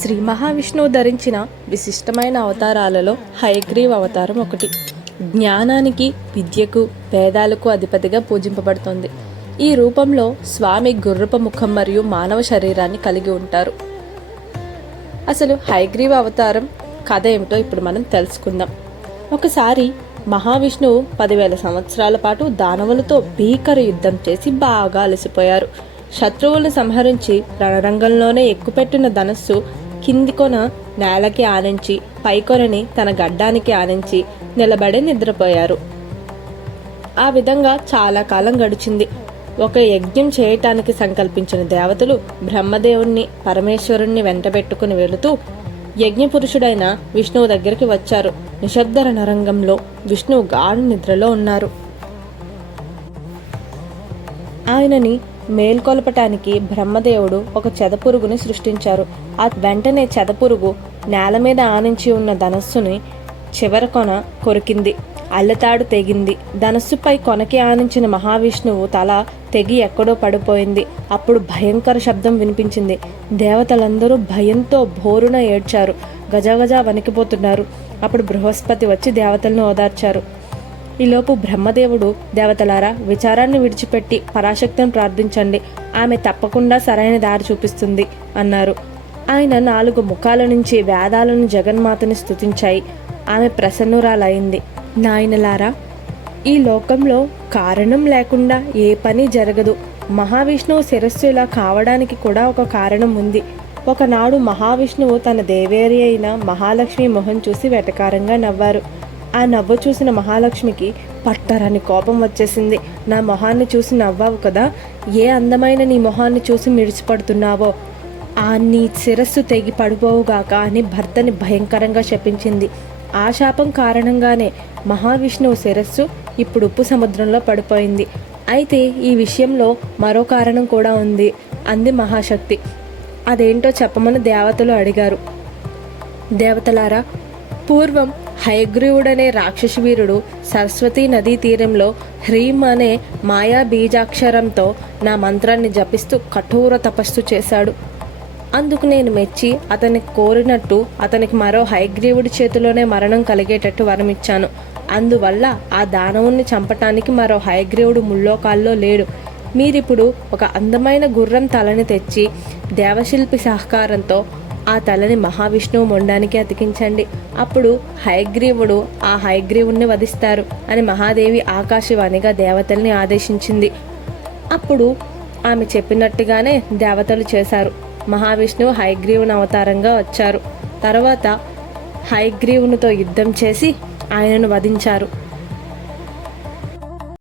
శ్రీ మహావిష్ణువు ధరించిన విశిష్టమైన అవతారాలలో హయగ్రీవ అవతారం ఒకటి. జ్ఞానానికి, విద్యకు, వేదాలకు అధిపతిగా పూజింపబడుతోంది. ఈ రూపంలో స్వామి గుర్రపు ముఖం మరియు మానవ శరీరాన్ని కలిగి ఉంటారు. అసలు హయగ్రీవ అవతారం కథ ఏమిటో ఇప్పుడు మనం తెలుసుకుందాం. ఒకసారి మహావిష్ణువు 10,000 సంవత్సరాల పాటు దానవులతో భీకర యుద్ధం చేసి బాగా అలసిపోయారు. శత్రువులను సంహరించి రణరంగంలోనే ఎక్కుపెట్టిన ధనస్సు కింది కొన నేలకి ఆనించి, పైకొనని తన గడ్డానికి ఆనించి నిలబడి నిద్రపోయారు. ఆ విధంగా చాలా కాలం గడిచింది. ఒక యజ్ఞం చేయటానికి సంకల్పించిన దేవతలు బ్రహ్మదేవుణ్ణి, పరమేశ్వరుణ్ణి వెంటబెట్టుకుని వెళుతూ యజ్ఞపురుషుడైన విష్ణువు దగ్గరికి వచ్చారు. నిశ్శబ్ద రణరంగంలో విష్ణువు గాఢ నిద్రలో ఉన్నారు. ఆయనని మేల్కొల్పటానికి బ్రహ్మదేవుడు ఒక చెదపురుగుని సృష్టించారు. ఆ వెంటనే చెదపురుగు నేల మీద ఆనించి ఉన్న ధనస్సుని చివర కొన కొరికింది. అల్లతాడు తెగింది. ధనస్సుపై కొనకి ఆనించిన మహావిష్ణువు తల తెగి ఎక్కడో పడిపోయింది. అప్పుడు భయంకర శబ్దం వినిపించింది. దేవతలందరూ భయంతో భోరున ఏడ్చారు. గజగజ వణికిపోతున్నారు. అప్పుడు బృహస్పతి వచ్చి దేవతలను ఓదార్చారు. ఈలోపు బ్రహ్మదేవుడు, దేవతలారా, విచారాన్ని విడిచిపెట్టి పరాశక్తిని ప్రార్థించండి, ఆమె తప్పకుండా సరైన దారి చూపిస్తుంది అన్నారు. ఆయన 4 ముఖాల నుంచి వేదాలను జగన్మాతని స్తుతించాయి. ఆమె ప్రసన్నురాలైంది. నాయనలారా, ఈ లోకంలో కారణం లేకుండా ఏ పని జరగదు. మహావిష్ణువు శిరస్సు ఇలా కావడానికి కూడా ఒక కారణం ఉంది. ఒకనాడు మహావిష్ణువు తన దేవేరి అయిన మహాలక్ష్మి మొహం చూసి వెటకారంగా నవ్వారు. ఆ నవ్వు చూసిన మహాలక్ష్మికి పట్టరని కోపం వచ్చేసింది. నా మొహాన్ని చూసి నవ్వావు కదా, ఏ అందమైన నీ మొహాన్ని చూసి మిడిసిపడుతున్నావో, ఆ నీ శిరస్సు తెగి పడిపోవుగాక అని భర్తని భయంకరంగా శపించింది. ఆ శాపం కారణంగానే మహావిష్ణువు శిరస్సు ఇప్పుడు ఉప్పు సముద్రంలో పడిపోయింది. అయితే ఈ విషయంలో మరో కారణం కూడా ఉంది అంది మహాశక్తి. అదేంటో చెప్పమని దేవతలు అడిగారు. దేవతలారా, పూర్వం హయగ్రీవుడనే రాక్షస వీరుడు సరస్వతీ నదీ తీరంలో హ్రీం అనే మాయా బీజాక్షరంతో నా మంత్రాన్ని జపిస్తూ కఠోర తపస్సు చేశాడు. అందుకు నేను మెచ్చి అతనికి కోరినట్టు అతనికి మరో హయగ్రీవుడి చేతిలోనే మరణం కలిగేటట్టు వరమిచ్చాను. అందువల్ల ఆ దానవుణ్ణి చంపటానికి మరో హయగ్రీవుడు ముల్లోకాల్లో లేడు. మీరిప్పుడు ఒక అందమైన గుర్రం తలని తెచ్చి దేవశిల్పి సహకారంతో ఆ తలని మహావిష్ణువు మొండానికి అతికించండి. అప్పుడు హయగ్రీవుడు ఆ హయగ్రీవుణ్ణి వధిస్తారు అని మహాదేవి ఆకాశవాణిగా దేవతల్ని ఆదేశించింది. అప్పుడు ఆమె చెప్పినట్టుగానే దేవతలు చేశారు. మహావిష్ణువు హయగ్రీవుని అవతారంగా వచ్చారు. తర్వాత హయగ్రీవునితో యుద్ధం చేసి ఆయనను వధించారు.